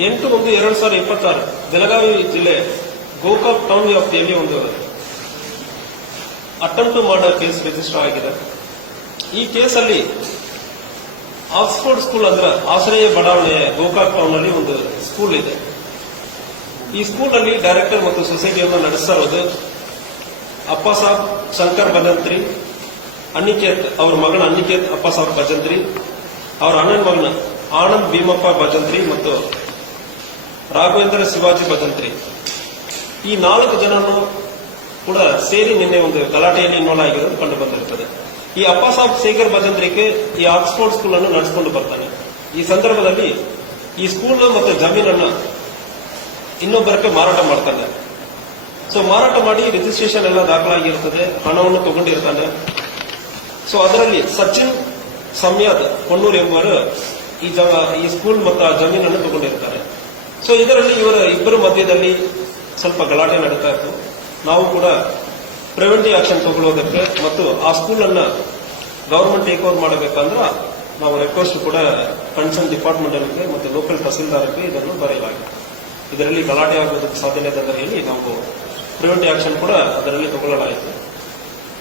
8/1/2026 ಬೆಳಗಾವಿ ಜಿಲ್ಲೆ ಗೋಕಾಕ್ ಟೌನ್ ವ್ಯಾಪ್ತಿಯಲ್ಲಿ ಒಂದು ಅಟೆಂಪ್ಟ್ ಮರ್ಡರ್ ಕೇಸ್ ರಿಜಿಸ್ಟರ್ ಆಗಿದೆ. ಈ ಕೇಸಲ್ಲಿ ಆಕ್ಸ್ಫೋರ್ಡ್ ಸ್ಕೂಲ್ ಅಂದ್ರೆ ಆಶ್ರಯ ಬಡಾವಣೆಯ ಗೋಕಾಕ್ ಟೌನ್ ನಲ್ಲಿ ಒಂದು ಸ್ಕೂಲ್ ಇದೆ. ಈ ಸ್ಕೂಲ್ ಅಲ್ಲಿ ಡೈರೆಕ್ಟರ್ ಮತ್ತು ಸೊಸೈಟಿಯನ್ನು ನಡೆಸ್ತಾ ಇರೋದು ಅಪ್ಪಾಸಾಬ್ ಶಂಕರ್ ಭಜಂತ್ರಿ, ಅನಿಕೇತ್ ಅವರ ಮಗನ ಅನಿಕೇತ್ ಅಪ್ಪಾಸಾಬ್ ಭಜಂತ್ರಿ, ಅವರ ಅಣ್ಣನ ಮಗನ ಆನಂದ್ ಭೀಮಪ್ಪ ಭಜಂತ್ರಿ ಮತ್ತು ರಾಘವೇಂದ್ರ ಶಿವಾಜಿ ಭಜಂತ್ರಿ. ಈ 4 ಜನರು ಕೂಡ ಸೇರಿ ನಿನ್ನೆ ಒಂದು ಗಲಾಟೆಯಲ್ಲಿ ಇನ್ವಾಲ್ವ್ ಆಗಿರೋದು ಕಂಡು ಬಂದಿರುತ್ತದೆ. ಈ ಅಪ್ಪಾಸಾಬ್ ಶೇಖರ್ ಭಜಂತ್ರಿಗೆ ಈ ಆಕ್ಸ್ಫೋರ್ಡ್ ಸ್ಕೂಲ್ ಅನ್ನು ನಡೆಸಿಕೊಂಡು ಬರ್ತಾನೆ. ಈ ಸಂದರ್ಭದಲ್ಲಿ ಈ ಸ್ಕೂಲ್ ಮತ್ತು ಜಮೀನನ್ನು ಇನ್ನೊಬ್ಬರಿಗೆ ಮಾರಾಟ ಮಾಡ್ತಾನೆ. ಸೊ ಮಾರಾಟ ಮಾಡಿ ರಿಜಿಸ್ಟ್ರೇಷನ್ ಎಲ್ಲ ದಾಖಲಾಗಿರುತ್ತದೆ, ಹಣವನ್ನು ತಗೊಂಡಿರ್ತಾನೆ. ಸೊ ಅದರಲ್ಲಿ ಸಚಿನ್ ಸಮ್ಯಾದ್ ಕೊಣ್ಣೂರ್ ಎಂಬುವರು ಈ ಸ್ಕೂಲ್ ಮತ್ತು ಆ ಜಮೀನನ್ನು ತಗೊಂಡಿರ್ತಾರೆ. ಸೊ ಇದರಲ್ಲಿ ಇವರ ಇಬ್ಬರು ಮಧ್ಯದಲ್ಲಿ ಸ್ವಲ್ಪ ಗಲಾಟೆ ನಡೀತಾ ಇತ್ತು. ನಾವು ಕೂಡ ಪ್ರಿವೆಂಟಿವ್ ಆಕ್ಷನ್ ತಗೊಳ್ಳೋದಕ್ಕೆ ಮತ್ತು ಆ ಸ್ಕೂಲ್ ಅನ್ನ ಗವರ್ಮೆಂಟ್ ಟೇಕ್ ಓವರ್ ಮಾಡಬೇಕಂದ್ರೆ ನಾವು ರಿಕ್ವೆಸ್ಟ್ ಕೂಡ ಕನ್ಸರ್ನ್ ಡಿಪಾರ್ಟ್ಮೆಂಟ್ಗೆ ಮತ್ತು ಲೋಕಲ್ ತಹಸೀಲ್ದಾರ್ಗೆ ಇದನ್ನು ಬರೆಯಲಾಗಿದೆ. ಇದರಲ್ಲಿ ಗಲಾಟೆ ಆಗೋದಕ್ಕೆ ಸಾಧ್ಯತೆ ಅಂತ ಹೇಳಿ ನಾವು ಪ್ರಿವೆಂಟಿವ್ ಆಕ್ಷನ್ ಕೂಡ ಅದರಲ್ಲಿ ತಗೊಳ್ಳಲಾಯಿತು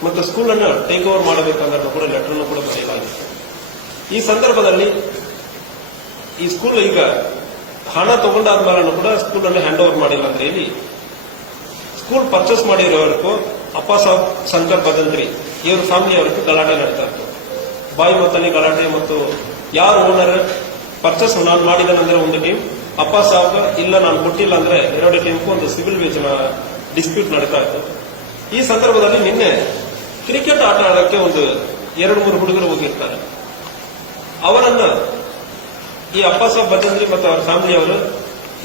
ಮತ್ತು ಸ್ಕೂಲ್ ಅನ್ನು ಟೇಕ್ ಓವರ್ ಮಾಡಬೇಕಂದ್ರೆ ಕೂಡ ಲೆಟರ್ ಕೂಡ ಬರೆಯಲಾಗಿತ್ತು. ಈ ಸಂದರ್ಭದಲ್ಲಿ ಈ ಸ್ಕೂಲ್ ಈಗ ಹಣ ತಗೊಂಡಾದ್ಮೇಲೆ ಕೂಡ ಸ್ಕೂಲ್ ಅನ್ನು ಹ್ಯಾಂಡ್ ಓವರ್ ಮಾಡಿಲ್ಲ ಅಂತ ಹೇಳಿ ಸ್ಕೂಲ್ ಪರ್ಚೇಸ್ ಮಾಡಿರೋವರೆಗೂ ಅಪ್ಪಾಸಾಬ್ ಶಂಕರ್ ಭಜಂತ್ರಿ ಇವ್ರ ಫ್ಯಾಮಿಲಿಯವರೆಗೂ ಗಲಾಟೆ ನಡೀತಾ ಇತ್ತು. ಬಾಯಿ ಮಾತಲ್ಲಿ ಗಲಾಟೆ ಮತ್ತು ಯಾರು ಓನರ್ ಪರ್ಚೇಸ್ ನಾನು ಮಾಡಿದನಂದ್ರೆ ಒಂದು ಟೀಮ್, ಅಪ್ಪಾಸಾಬ್ ಇಲ್ಲ ನಾನು ಕೊಟ್ಟಿಲ್ಲ ಅಂದ್ರೆ 2 ಟೀಮ್ಗೂ ಒಂದು ಸಿವಿಲ್ ಡಿಸ್ಪ್ಯೂಟ್ ನಡೀತಾ ಇತ್ತು. ಈ ಸಂದರ್ಭದಲ್ಲಿ ನಿನ್ನೆ ಕ್ರಿಕೆಟ್ ಆಟ ಆಡೋಕ್ಕೆ ಒಂದು 2-3 ಹುಡುಗರು ಹೋಗಿರ್ತಾರೆ. ಅವರನ್ನ ಈ ಅಪ್ಪಾಸಾಬ್ ಭಜಂತ್ರಿ ಮತ್ತು ಅವರ ಫ್ಯಾಮಿಲಿಯವರು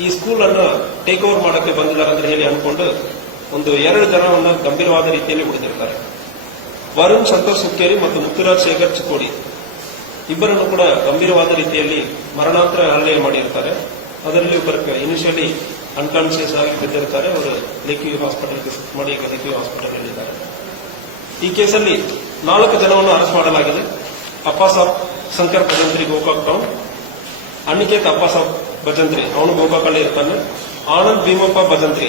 ಈ ಸ್ಕೂಲ್ ಅನ್ನು ಟೇಕ್ ಓವರ್ ಮಾಡಕ್ಕೆ ಬಂದಿದ್ದಾರೆ ಅಂತ ಹೇಳಿ ಅನ್ಕೊಂಡು ಒಂದು 2 ಜನವನ್ನ ಗಂಭೀರವಾದ ರೀತಿಯಲ್ಲಿ ಹೊಡೆದಿರ್ತಾರೆ. ವರುಣ್ ಸಂತೋಷ್ ಸುಕ್ಕೇರಿ ಮತ್ತು ಮುತ್ತುರಾಜ್ ಶೇಖರ್ ಚಿಕ್ಕೋಡಿ ಇಬ್ಬರನ್ನು ಕೂಡ ಗಂಭೀರವಾದ ರೀತಿಯಲ್ಲಿ ಮರಣಾಂತರ ಹಲ್ಲೆ ಮಾಡಿರ್ತಾರೆ. ಅದರಲ್ಲಿ ಒಬ್ಬರಿಗೆ ಇನಿಷಿಯಲಿ ಅನ್ಕಾನ್ಶಿಯಸ್ ಆಗಿ ಬಿದ್ದಿರ್ತಾರೆ. ಅವರು ಲೇಖಿ ಹಾಸ್ಪಿಟಲ್ಗೆ ಶಿಫ್ಟ್ ಮಾಡಿ ಈಗ ಲೇಖಿ ಹಾಸ್ಪಿಟಲ್ ಇದ್ದಾರೆ. ಈ ಕೇಸಲ್ಲಿ 4 ಜನವನ್ನು ಅರೆಸ್ಟ್ ಮಾಡಲಾಗಿದೆ. ಅಪ್ಪಾಸಾಬ್ ಶಂಕರ್ ಭಜಂತ್ರಿ ಗೋಕಾಕ್ ಟೌನ್, ಅನಿಕೇತ್ ಅಪ್ಪಾಸಾಬ್ ಭಜಂತ್ರಿ ಅವನು ಗೋಕಾಕಲ್ಲಿ ಇರ್ತಾನೆ, ಆನಂದ್ ಭೀಮಪ್ಪ ಭಜಂತ್ರಿ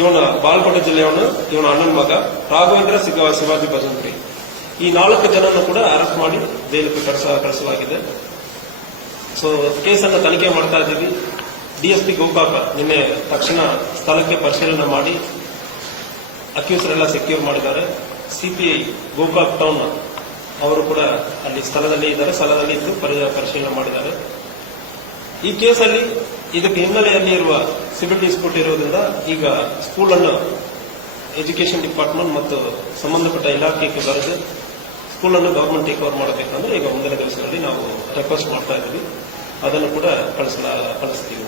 ಇವನ ಬಾಗಲಕೋಟೆ ಜಿಲ್ಲೆಯವನು, ಇವನ ಅಣ್ಣನ ಮಗ ರಾಘವೇಂದ್ರ ಶಿವಾಜಿ ಭಜಂತ್ರಿ. ಈ 4 ಜನನ್ನು ಕೂಡ ಅರೆಸ್ಟ್ ಮಾಡಿ ಜೈಲಿಗೆ ಕಳಿಸಲಾಗಿದೆ. ಸೊ ಕೇಸನ್ನು ತನಿಖೆ ಮಾಡ್ತಾ ಇದ್ದೀವಿ. ಡಿಎಸ್ಪಿ ಗೋಕಾಕ ನಿನ್ನೆ ತಕ್ಷಣ ಸ್ಥಳಕ್ಕೆ ಪರಿಶೀಲನೆ ಮಾಡಿ ಅಕ್ಯೂಸರೆಲ್ಲ ಸೆಕ್ಯೂರ್ ಮಾಡಿದ್ದಾರೆ. ಸಿಪಿಐ ಗೋಕಾಕ್ ಟೌನ್ ಅವರು ಕೂಡ ಅಲ್ಲಿ ಸ್ಥಳದಲ್ಲಿ ಇದ್ದಾರೆ, ಸ್ಥಳದಲ್ಲಿ ಇದ್ದು ಪರಿಶೀಲನೆ ಮಾಡಿದ್ದಾರೆ. ಈ ಕೇಸಲ್ಲಿ ಇದಕ್ಕೆ ಹಿನ್ನೆಲೆಯಲ್ಲಿ ಇರುವ ಸಿವಿಲ್ ಡಿಸ್ಪ್ಯೂಟ್ ಇರುವುದರಿಂದ ಈಗ ಸ್ಕೂಲ್ ಅನ್ನು ಎಜುಕೇಷನ್ ಡಿಪಾರ್ಟ್ಮೆಂಟ್ ಮತ್ತು ಸಂಬಂಧಪಟ್ಟ ಇಲಾಖೆಗೆ ಬರೆದು ಸ್ಕೂಲ್ ಅನ್ನು ಗವರ್ಮೆಂಟ್ ಟೇಕ್ ಓವರ್ ಮಾಡಬೇಕಂದ್ರೆ ಈಗ ಮುಂದಿನ ದಿವಸಗಳಲ್ಲಿ ನಾವು ರಿಕ್ವೆಸ್ಟ್ ಮಾಡ್ತಾ ಇದ್ದೀವಿ. ಅದನ್ನು ಕೂಡ ಕಳಿಸ್ತೀವಿ.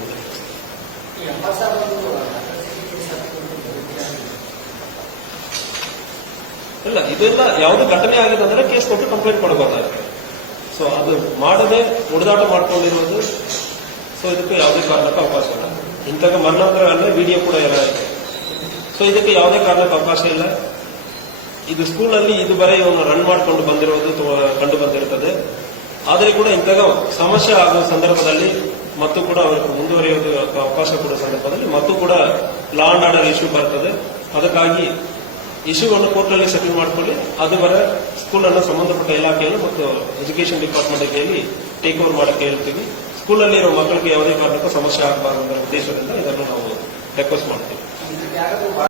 ಇಲ್ಲ, ಇದೆಲ್ಲ ಯಾವುದು ಘಟನೆ ಆಗಿದೆ ಅಂದ್ರೆ ಕೇಸ್ ಕೊಟ್ಟು ಕಂಪ್ಲೇಂಟ್ ಮಾಡಬಹುದಾಗಿದೆ. ಸೊ ಅದು ಮಾಡದೆ ಹೊಡೆದಾಟ ಮಾಡ್ಕೊಂಡಿರೋದು. ಸೊ ಇದಕ್ಕೆ ಯಾವುದೇ ಕಾರಣಕ್ಕೆ ಅವಕಾಶ ಇಲ್ಲ. ಇಂತಹ ಮರಣಾಂತರ ಅಲ್ಲೇ ವಿಡಿಯೋ ಕೂಡ ಎಲ್ಲ ಇದೆ. ಸೊ ಇದಕ್ಕೆ ಯಾವುದೇ ಕಾರಣಕ್ಕೆ ಅವಕಾಶ ಇಲ್ಲ. ಇದು ಸ್ಕೂಲ್ ಅಲ್ಲಿ ಇದುವರೆ ಇವನು ರನ್ ಮಾಡಿಕೊಂಡು ಬಂದಿರೋದು ಕಂಡು ಬಂದಿರುತ್ತದೆ. ಆದರೆ ಕೂಡ ಇಂತಹ ಸಮಸ್ಯೆ ಆಗುವ ಸಂದರ್ಭದಲ್ಲಿ ಮತ್ತು ಕೂಡ ಅವರಿಗೆ ಮುಂದುವರಿಯೋದು ಅವಕಾಶ ಕೊಡುವ ಸಂದರ್ಭದಲ್ಲಿ ಮತ್ತು ಕೂಡ ಲಾ ಅಂಡ್ ಆರ್ಡರ್ ಇಶ್ಯೂ ಬರ್ತದೆ. ಅದಕ್ಕಾಗಿ ಇಶ್ಯೂವನ್ನು ಕೋರ್ಟ್ನಲ್ಲಿ ಸೆಟಲ್ ಮಾಡಿಕೊಳ್ಳಿ. ಅದುವರೆ ಸ್ಕೂಲ್ ಅನ್ನು ಸಂಬಂಧಪಟ್ಟ ಇಲಾಖೆಯನ್ನು ಮತ್ತು ಎಜುಕೇಷನ್ ಡಿಪಾರ್ಟ್ಮೆಂಟ್ ಹೇಳಿ ಟೇಕ್ ಓವರ್ ಮಾಡಕ್ಕೆ ಹೇಳ್ತೀವಿ. ಸ್ಕೂಲಲ್ಲಿ ಇರೋ ಮಕ್ಕಳಿಗೆ ಯಾವುದೇ ಕಾರಣಕ್ಕೂ ಸಮಸ್ಯೆ ಆಗಬಾರದು ಅನ್ನೋ ಉದ್ದೇಶದಿಂದ ಇದನ್ನು ನಾವು ರಿಕ್ವೆಸ್ಟ್ ಮಾಡ್ತೀವಿ.